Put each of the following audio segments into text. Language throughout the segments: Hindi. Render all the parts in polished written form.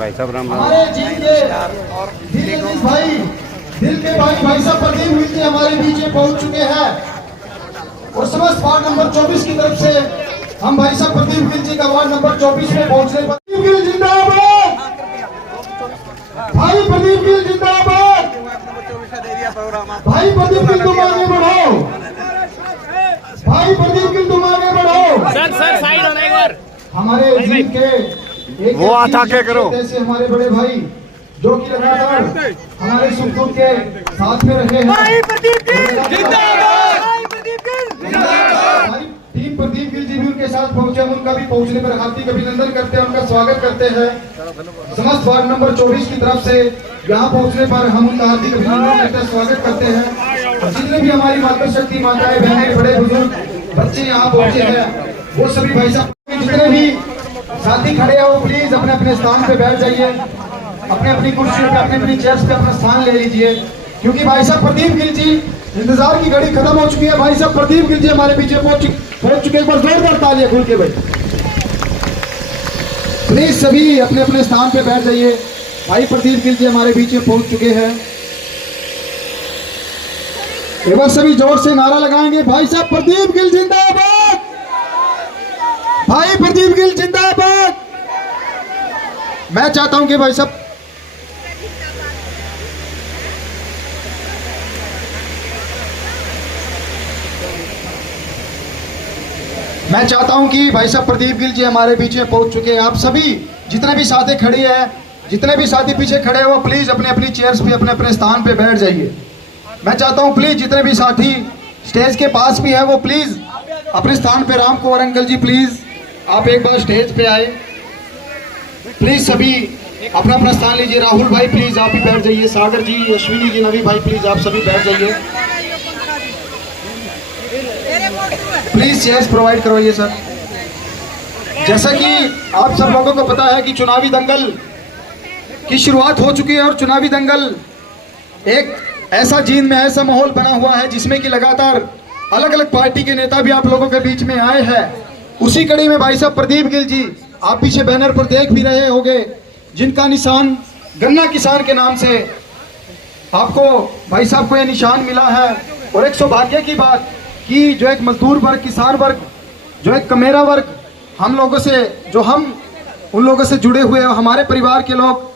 भाई साहब राम राम। हमारे जी के भाई दिल के भाई साहब प्रदीप गिल जी हमारे बीच में पहुंच चुके हैं और समस्त वार्ड नंबर 24 की तरफ से हम भाई साहब प्रदीप गिल जी का वार्ड नंबर 24 में पहुंचने पर प्रदीप गिल जिंदाबाद, भाई प्रदीप गिल जिंदाबाद, भाई प्रदीप गिल तुम आगे बढ़ो, भाई प्रदीप गिल तुम आगे बढ़ो। सर साइड होना एक बार। हमारे जी के एक वो आता क्या करो ऐसे हमारे बड़े भाई जो कि लगातार हमारे सुख दुख के साथ में रहे हैं। भाई प्रदीप गिल जिंदाबाद, भाई प्रदीप गिल जिंदाबाद। भाई टीम प्रदीप गिल जी भी उनके साथ पहुंचे, हम उनका भी पहुंचने पर हार्दिक अभिनंदन करते हैं, उनका स्वागत करते हैं। समस्त वार्ड नंबर 24 की तरफ से यहाँ पहुंचने पर हम उनका हार्दिक अभिनंदन करते हैं, स्वागत करते हैं। और जितने भी हमारी मातृशक्ति माताएं बहनें बड़े बुजुर्ग बच्चे यहाँ पहुंचे हैं वो सभी भाई साहब जितने भी साथी खड़े हो प्लीज अपने अपने स्थान पे बैठ जाइए, अपने अपनी कुर्सी पे अपने अपनी चेयर्स पे अपना स्थान ले लीजिए, क्योंकि भाई साहब प्रदीप गिल जी इंतजार की घड़ी खत्म हो चुकी है। भाई साहब प्रदीप गिल जी हमारे पीछे पहुंच चुके। एक बार जोरदार तालियां खुल के भाई प्लीज सभी अपने अपने स्थान पे बैठ जाइए। भाई प्रदीप गिल जी हमारे बीच में पहुंच चुके हैं। एक बार सभी जोर से नारा लगाएंगे, भाई साहब प्रदीप गिल जिंदाबाद, भाई प्रदीप गिल जिंदाबाद। मैं चाहता हूं कि भाई साहब भाई साहब प्रदीप गिल जी हमारे बीच में पहुंच चुके हैं। आप सभी जितने भी साथी खड़े हैं, जितने भी साथी पीछे खड़े हो प्लीज अपने अपनी चेयर्स पे अपने अपने स्थान पे बैठ जाइए। मैं चाहता हूं प्लीज जितने भी साथी स्टेज के पास भी है वो प्लीज अपने स्थान पे, राम कुंवर अंकल जी प्लीज आप एक बार स्टेज पे आए, प्लीज सभी अपना अपना स्थान लीजिए। राहुल भाई प्लीज आप भी बैठ जाइए, सागर जी, अश्विनी जी, नवी भाई प्लीज आप सभी बैठ जाइए, प्लीज चेयर्स प्रोवाइड करवाइए सर। जैसा कि आप सब लोगों को पता है कि चुनावी दंगल की शुरुआत हो चुकी है और चुनावी दंगल एक ऐसा जींद में ऐसा माहौल बना हुआ है जिसमें कि लगातार अलग अलग पार्टी के नेता भी आप लोगों के बीच में आए हैं। उसी कड़ी में भाई साहब प्रदीप गिल जी आप पीछे बैनर पर देख भी रहे होंगे जिनका निशान गन्ना किसान के नाम से आपको भाई साहब को यह निशान मिला है। और एक सौभाग्य की बात कि जो एक मजदूर वर्ग, किसान वर्ग, जो एक कमेरा वर्ग, हम लोगों से जो हम उन लोगों से जुड़े हुए हैं, हमारे परिवार के लोग,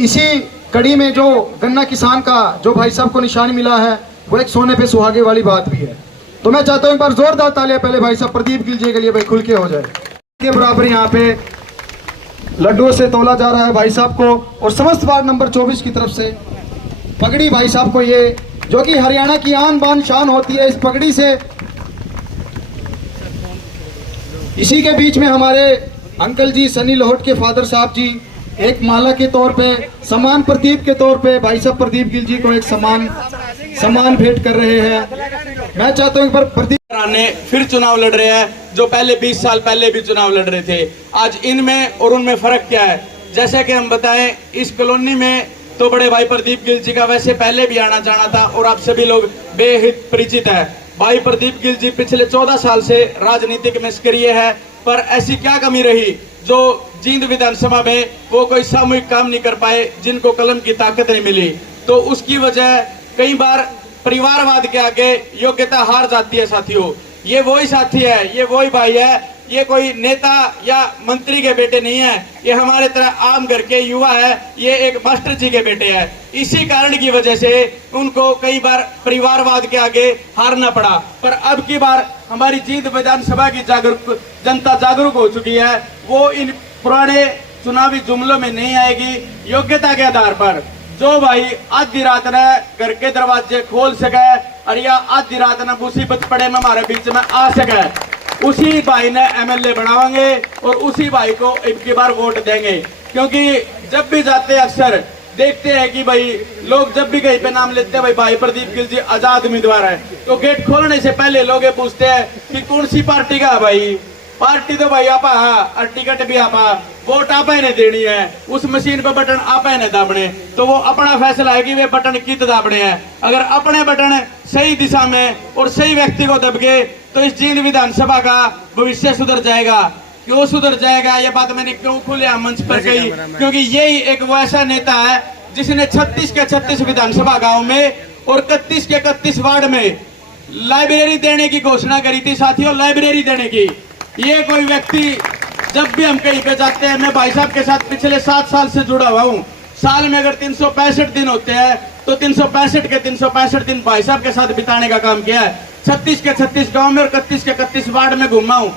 इसी कड़ी में जो गन्ना किसान का जो भाई साहब को निशान मिला है वो एक सोने पे सुहागे वाली बात भी है। तो मैं चाहता हूं एक बार जोरदार तालियां पहले भाई साहब प्रदीप गिल जी के लिए भाई खुल के हो जाए। के बराबर यहाँ पे लड्डुओं से तोला जा रहा है भाई साहब को और समस्त वार्ड नंबर 24 की तरफ से पगड़ी भाई साहब को, ये जो कि हरियाणा की आन बान शान होती है, इस पगड़ी से इसी के बीच में हमारे अंकल जी सनी लोहट के फादर साहब जी एक माला के तौर पे, सम्मान प्रतीक के तौर पे भाई साहब प्रदीप गिल जी को एक सम्मान भेंट कर रहे हैं। मैं चाहता हूं एक बार प्रदीप फिर चुनाव लड़ रहे हैं जो पहले 20 साल पहले भी चुनाव लड़ रहे थे। आज इनमें और उनमें फर्क क्या है? जैसे कि हम बताएं, इस कॉलोनी में तो बड़े भाई प्रदीप गिल जी का वैसे पहले भी आना जाना था और आप सभी लोग बेहद परिचित है। भाई प्रदीप गिल जी पिछले 14 साल से राजनीतिक में सक्रिय है, पर ऐसी क्या कमी रही जो जींद विधानसभा में वो कोई सामूहिक काम नहीं कर पाए, जिनको कलम की ताकत नहीं मिली। तो उसकी वजह कई बार परिवारवाद के आगे योग्यता हार जाती है। साथियों, ये वही साथी है, ये वही भाई है, ये कोई नेता या मंत्री के बेटे नहीं है, ये हमारे तरह आम घर के युवा है, ये एक मास्टर जी के बेटे हैं। इसी कारण की वजह से उनको कई बार परिवारवाद के आगे हारना पड़ा। पर अब की बार हमारी जींद विधानसभा की जनता जागरूक हो चुकी है, वो इन पुराने चुनावी जुमलों में नहीं आएगी। योग्यता के आधार पर जो भाई आधी रात ने घर के दरवाजे खोल सके और या आधी रात ने मुसीबत पड़े में हमारे बीच में आ सके, उसी भाई ने एमएलए बनाएंगे और उसी भाई को इनकी बार वोट देंगे। क्योंकि जब भी जाते अक्सर देखते हैं कि भाई लोग जब भी कहीं पे नाम लेते हैं भाई प्रदीप गिल जी आजाद उम्मीदवार है, तो गेट खोलने से पहले लोग ये पूछते हैं कि कौन सी पार्टी का है भाई। पार्टी तो भाई आपा और टिकट भी आपा, वोट आपा ने देनी है, उस मशीन पे बटन आपा ने दाबने, तो वो अपना फैसला है कि वे बटन कित दाबने हैं। अगर अपने बटन सही दिशा में और सही व्यक्ति को दब गए तो इस जींद विधानसभा का भविष्य सुधर जाएगा। क्यों सुधर जाएगा, ये बात मैंने क्यों खुले मंच पर कही, क्योंकि यही एक वो ऐसा नेता है जिसने 36 के 36 विधानसभा गांव में और 31 के 31 वार्ड में लाइब्रेरी देने की घोषणा करी थी साथियों, लाइब्रेरी देने की। ये कोई व्यक्ति, जब भी हम कहीं पे जाते हैं, मैं भाई साहब के साथ पिछले 7 साल से जुड़ा हुआ हूँ। साल में अगर 365 दिन होते हैं तो 365 के 365 दिन भाई साहब के साथ बिताने का काम किया है। 36 के 36 गांव में और 31 के 31 वार्ड में घूमा हूँ।